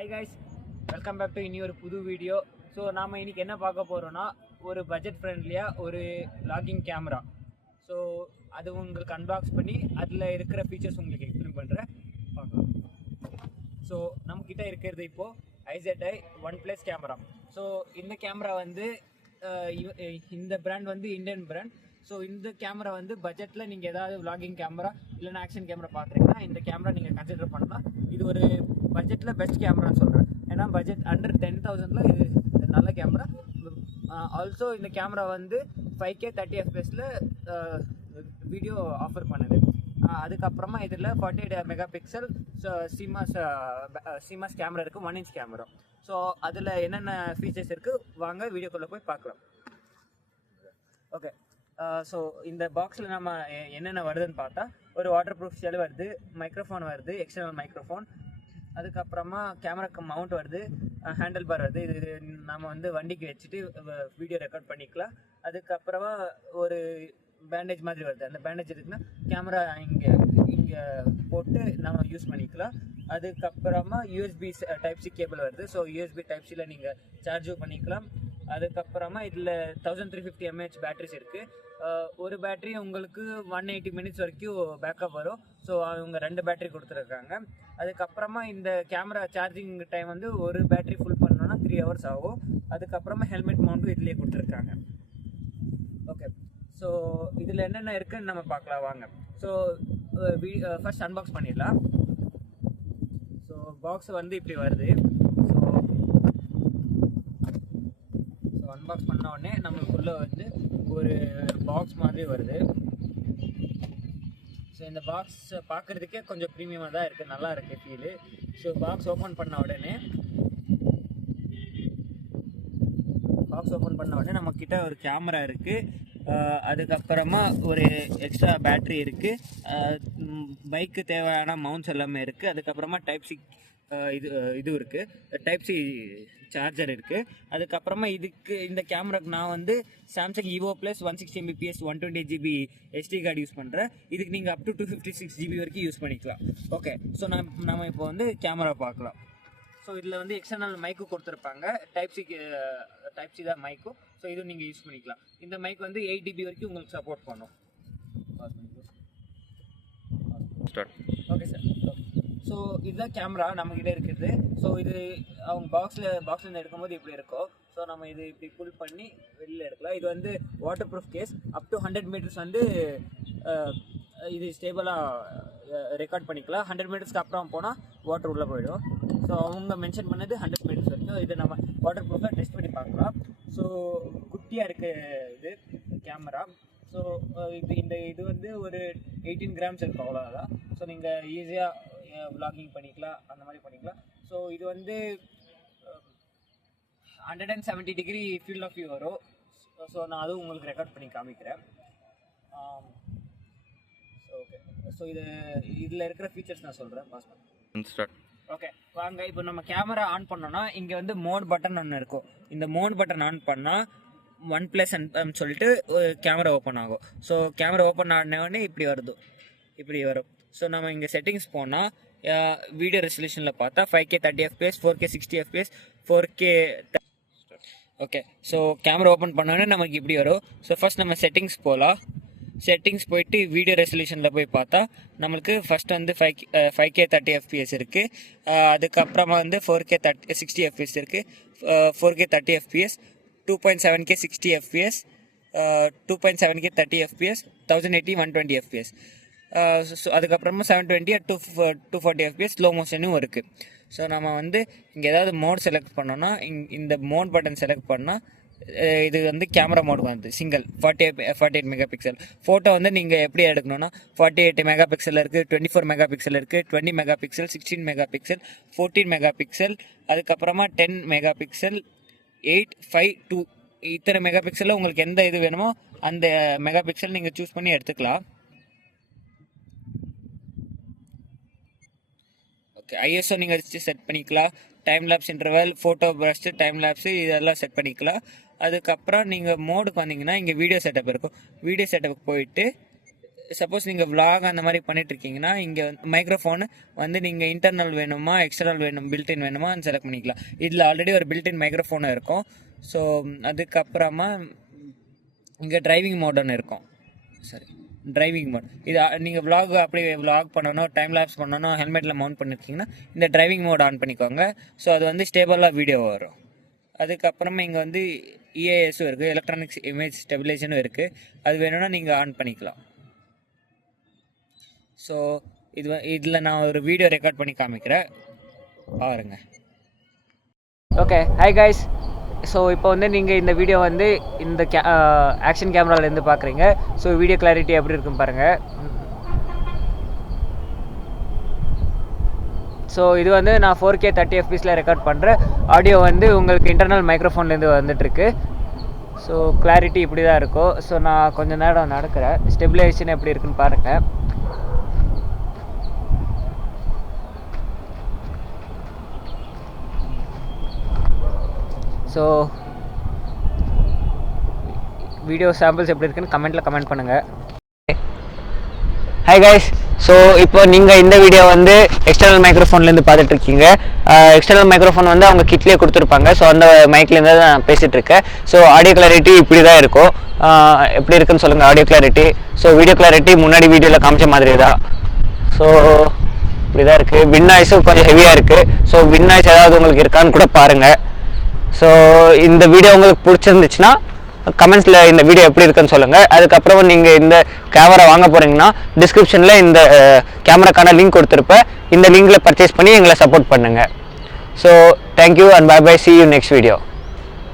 Hi guys, welcome back to இன்னொரு புது video. So நாம் இன்றைக்கி என்ன பார்க்க போகிறோன்னா ஒரு பட்ஜெட் ஃப்ரெண்ட்லியாக ஒரு vlogging கேமரா. ஸோ அது உங்களுக்கு அன்பாக்ஸ் பண்ணி அதில் இருக்கிற ஃபீச்சர்ஸ் உங்களுக்கு எக்ஸ்பிளைன் பண்ணுறேன், பார்க்கலாம். ஸோ நம்மக்கிட்ட இருக்கிறது இப்போது IZI OnePlus கேமரா. ஸோ இந்த கேமரா வந்து இந்த பிராண்ட் வந்து இந்தியன் பிராண்ட். ஸோ இந்த கேமரா வந்து பட்ஜெட்டில் நீங்கள் ஏதாவது vlogging கேமரா இல்லைன்னா ஆக்ஷன் கேமரா பார்க்குறீங்கன்னா இந்த கேமரா நீங்கள் கன்சிடர் பண்ணலாம். இது ஒரு பட்ஜெட்டில் பெஸ்ட் கேமரான்னு சொல்கிறேன். ஏன்னா பட்ஜெட் அண்டர் 10,000 இது நல்ல கேமரா. ஆல்சோ இந்த கேமரா வந்து 5K 30fps வீடியோ ஆஃபர் பண்ணுது. அதுக்கப்புறமா இதில் 48 மெகாபிக்சல் சிமாஸ் கேமரா இருக்குது, 1 inch கேமரா. ஸோ அதில் என்னென்ன ஃபீச்சர்ஸ் இருக்குது வாங்க வீடியோக்குள்ளே போய் பார்க்கலாம். ஓகே, ஸோ இந்த பாக்ஸில் நம்ம என்னென்ன வருதுன்னு பார்த்தா ஒரு வாட்டர் ப்ரூஃப் ஷெல் வருது, மைக்ரோஃபோன் வருது, எக்ஸ்டர்னல் மைக்ரோஃபோன், அதுக்கப்புறமா கேமராக்கு மவுண்ட் வருது, ஹேண்டில் பார் வருது. இது நம்ம வந்து வண்டிக்கு வச்சுட்டு வீடியோ ரெக்கார்ட் பண்ணிக்கலாம். அதுக்கப்புறமா ஒரு பேண்டேஜ் மாதிரி வருது. அந்த பேண்டேஜ் இருக்குன்னா கேமரா இங்கே போட்டு நம்ம யூஸ் பண்ணிக்கலாம். அதுக்கப்புறமா யூஎஸ்பி டைப் சி கேபிள் வருது. ஸோ யூஎஸ்பி டைப் சியில் நீங்கள் சார்ஜும் பண்ணிக்கலாம். அதுக்கப்புறமா இதில் 1350 mAh பேட்டரிஸ் இருக்குது. ஒரு பேட்டரி உங்களுக்கு 180 மினிட்ஸ் வரைக்கும் பேக்கப் வரும். ஸோ அவங்க 2 பேட்டரி கொடுத்துருக்காங்க. அதுக்கப்புறமா இந்த கேமரா சார்ஜிங் டைம் வந்து ஒரு பேட்டரி ஃபுல் பண்ணோன்னா 3 hours ஆகும். அதுக்கப்புறமா ஹெல்மெட் மவுண்ட்டும் இதுலேயே கொடுத்துருக்காங்க. ஓகே, ஸோ இதில் என்னென்ன இருக்குதுன்னு நம்ம பார்க்கலாம் வாங்க. ஸோ ஃபர்ஸ்ட் அன்பாக்ஸ் பண்ணிடலாம். ஸோ பாக்ஸ் வந்து இப்படி வருது. ஸோ அன்பாக்ஸ் பண்ண உடனே நம்மளுக்குள்ளே வந்து ஒரு பாக்ஸ் மாதிரி வருது. ஸோ இந்த பாக்ஸ் பார்க்குறதுக்கே கொஞ்சம் ப்ரீமியமாக தான் இருக்குது, நல்லா இருக்குது ஃபீலு. ஸோ பாக்ஸ் ஓப்பன் பண்ண உடனே நம்மக்கிட்ட ஒரு கேமரா இருக்குது. அதுக்கப்புறமா ஒரு எக்ஸ்ட்ரா பேட்ரி இருக்குது, பைக்கு தேவையான மவுண்ட்ஸ் எல்லாமே இருக்குது. அதுக்கப்புறமா டைப் சி இது இருக்குது, டைப் சி சார்ஜர் இருக்குது. அதுக்கப்புறமா இந்த கேமராக்கு நான் வந்து Samsung EVO Plus 160 mbps 128GB SD card use பண்ணுறேன். இதுக்கு நீங்கள் அப் டு 256GB வரைக்கும் யூஸ் பண்ணிக்கலாம். ஓகே, ஸோ நம்ம இப்போ வந்து கேமரா பார்க்கலாம். ஸோ இதில் வந்து எக்ஸ்டர்னல் மைக்கு கொடுத்துருப்பாங்க, டைப் சி தான் மைக்கும். ஸோ இதுவும் நீங்கள் யூஸ் பண்ணிக்கலாம். இந்த மைக் வந்து 8dB வரைக்கும் உங்களுக்கு சப்போர்ட் பண்ணும். Okay sir. ஸோ இதுதான் கேமரா நம்மக்கிட்ட இருக்குது. ஸோ இது அவங்க பாக்ஸ்லேருந்து எடுக்கும்போது இப்படி இருக்கும். ஸோ நம்ம இது இப்படி புல் பண்ணி வெளியில் எடுக்கலாம். இது வந்து waterproof case. Up to 100 metres வந்து இது ஸ்டேபிளாக ரெக்கார்ட் பண்ணிக்கலாம். 100 மீட்டர்ஸ்க்கு அப்புறம் போனால் வாட்டர் உள்ளே போயிடும். ஸோ அவங்க மென்ஷன் பண்ணது 100 மீட்டர்ஸ் வரைக்கும். இதை நம்ம வாட்டர் ப்ரூஃபாக டெஸ்ட் பண்ணி பார்க்கலாம். ஸோ குட்டியாக இருக்குது இது கேமரா. ஸோ இது வந்து ஒரு 18 grams இருக்கும், அவ்வளோதான். ஸோ நீங்கள் ஈஸியாக vlogging பண்ணிக்கலாம், அந்த மாதிரி பண்ணிக்கலாம். ஸோ இது வந்து 170 degree ஃபீல்ட் ஆஃப் வியூ வரும். ஸோ நான் அதுவும் உங்களுக்கு ரெக்கார்ட் பண்ணி காமிக்கிறேன். ஸோ ஓகே, ஸோ இதில் இருக்கிற ஃபீச்சர்ஸ் நான் சொல்கிறேன், பாஸ் பண்ணேன். ஓகே வாங்க, இப்போ நம்ம கேமரா ஆன் பண்ணோன்னா இங்கே வந்து மோட் பட்டன் ஒன்று இருக்கும். இந்த மோட் பட்டன் ஆன் பண்ணால் OnePlus சொல்லிட்டு கேமரா ஓப்பன் ஆகும். ஸோ கேமரா ஓப்பன் ஆனவுடனே இப்படி வரும். ஸோ நம்ம இங்கே செட்டிங்ஸ் போனால் வீடியோ ரெசல்யூஷனில் பார்த்தா 5K 30fps 4K 60fps 4K. Okay, so camera open பண்ணோன்னே நமக்கு இப்படி வரும். ஸோ ஃபஸ்ட் நம்ம செட்டிங்ஸ் போகலாம். செட்டிங்ஸ் போயிட்டு வீடியோ ரெசல்யூஷனில் போய் பார்த்தா நம்மளுக்கு ஃபஸ்ட் வந்து 5K 30fps இருக்குது. அதுக்கப்புறமா வந்து 4K 60fps இருக்குது, 4K 30fps, 2.7K 60fps, 2.7K 30fps, 1080 120fps. So அதுக்கப்புறமா 720 at 240fps ஸ்லோ மோஷனும் இருக்குது. ஸோ நம்ம வந்து இங்கே ஏதாவது மோட் செலக்ட் பண்ணோன்னா இந்த மோட் பட்டன் செலக்ட் பண்ணால் இது வந்து கேமரா மோட் வந்து சிங்கிள் 48 மெகாபிக்சல். ஃபோட்டோ வந்து நீங்கள் எப்படி எடுக்கணும்னா 48 மெகாபிக்சல் இருக்குது, 24 மெகாபிக்சல் இருக்குது, 20 மெகாபிக்சல், 16 மெகாபிக்சல், 14 மெகாபிக்சல், அதுக்கப்புறமா 10 மெகாபிக்சல், 8, 5, 2 இத்தனை மெகாபிக்சலில் உங்களுக்கு எந்த இது வேணுமோ அந்த மெகாபிக்சல் நீங்கள் சூஸ் பண்ணி எடுத்துக்கலாம். ஓகே, ISO நீங்கள் வச்சு செட் பண்ணிக்கலாம். Time labs interval, photo breast, time lapse இதெல்லாம் செட் பண்ணிக்கலாம். அதுக்கப்புறம் நீங்கள் மோடுக்கு வந்தீங்கன்னா இங்கே வீடியோ செட்டப் இருக்கும். வீடியோ செட்டப்புக்கு போயிட்டு சப்போஸ் நீங்கள் vlog அந்த மாதிரி பண்ணிட்டு இருக்கீங்கன்னா இங்கே மைக்ரோஃபோன் வந்து நீங்கள் இன்டர்னல் வேணுமா எக்ஸ்டர்னல் வேணும் பில்டின் வேணுமா செலக்ட் பண்ணிக்கலாம். இதில் ஆல்ரெடி ஒரு பில்டின் மைக்ரோஃபோனும் இருக்கும். ஸோ அதுக்கப்புறமா இங்கே டிரைவிங் மோடுன்னு இருக்கும். சரி, டிரைவிங் மோட் இது நீங்கள் vlog அப்படி vlog பண்ணணும், டைம் லேப்ஸ் பண்ணணும், ஹெல்மெட்டில் மவுண்ட் பண்ணியிருக்கீங்கன்னா இந்த டிரைவிங் மோட் ஆன் பண்ணிக்கோங்க. ஸோ அது வந்து ஸ்டேபிளாக வீடியோ வரும். அதுக்கப்புறமா இங்கே வந்து EISும் இருக்குது, எலக்ட்ரானிக்ஸ் இமேஜ் ஸ்டெபிலைசேஷனும் இருக்குது. அது வேணும்னா நீங்கள் ஆன் பண்ணிக்கலாம். ஸோ இதில் நான் ஒரு வீடியோ ரெக்கார்ட் பண்ணி காமிக்கிறேன், பாருங்க. Okay, hi guys. ஸோ இப்போ வந்து நீங்கள் இந்த வீடியோ வந்து இந்த ஆக்ஷன் கேமராலேருந்து பார்க்குறீங்க. ஸோ வீடியோ கிளாரிட்டி எப்படி இருக்குன்னு பாருங்கள். ஸோ இது வந்து நான் 4K 30 fps ரெக்கார்ட் பண்ணுறேன். ஆடியோ வந்து உங்களுக்கு இன்டர்னல் மைக்ரோஃபோன்லேருந்து வந்துட்டுருக்கு. ஸோ கிளாரிட்டி இப்படி தான் இருக்கும். ஸோ நான் கொஞ்சம் நேரம் நடக்கிறேன், ஸ்டெபிலைசேஷன் எப்படி இருக்குன்னு பாருங்கள். ஸோ வீடியோ சாம்பிள்ஸ் எப்படி இருக்குன்னு கமெண்ட்டில் கமெண்ட் பண்ணுங்கள். Hi guys. ஸோ இப்போ நீங்கள் இந்த வீடியோ வந்து எக்ஸ்டர்னல் மைக்ரோஃபோன்லேருந்து பார்த்துட்ருக்கீங்க. எக்ஸ்டர்னல் மைக்ரோஃபோன் வந்து அவங்க கிட்லேயே கொடுத்துருப்பாங்க. ஸோ அந்த மைக்லேருந்து தான் நான் பேசிகிட்ருக்கேன். ஸோ ஆடியோ கிளாரிட்டி இப்படி தான் இருக்கும். எப்படி இருக்குன்னு சொல்லுங்கள் audio clarity. So video clarity முன்னாடி வீடியோவில் காமிச்ச மாதிரி தான். ஸோ இப்படி தான் இருக்குது. வின் நாய்ஸும் கொஞ்சம் ஹெவியாக இருக்குது. ஸோ வின் நாய்ஸ் ஏதாவது உங்களுக்கு இருக்கான்னு கூட பாருங்கள். ஸோ இந்த வீடியோ உங்களுக்கு பிடிச்சிருந்துச்சுன்னா கமெண்ட்ஸில் இந்த வீடியோ எப்படி இருக்குன்னு சொல்லுங்கள். அதுக்கப்புறம் நீங்கள் இந்த கேமரா வாங்க போகிறீங்கன்னா டிஸ்கிரிப்ஷனில் இந்த கேமராக்கான லிங்க் கொடுத்துருப்பேன். இந்த லிங்கில் பர்ச்சேஸ் பண்ணி எங்களை சப்போர்ட் பண்ணுங்கள். So thank you and bye bye. see you next video.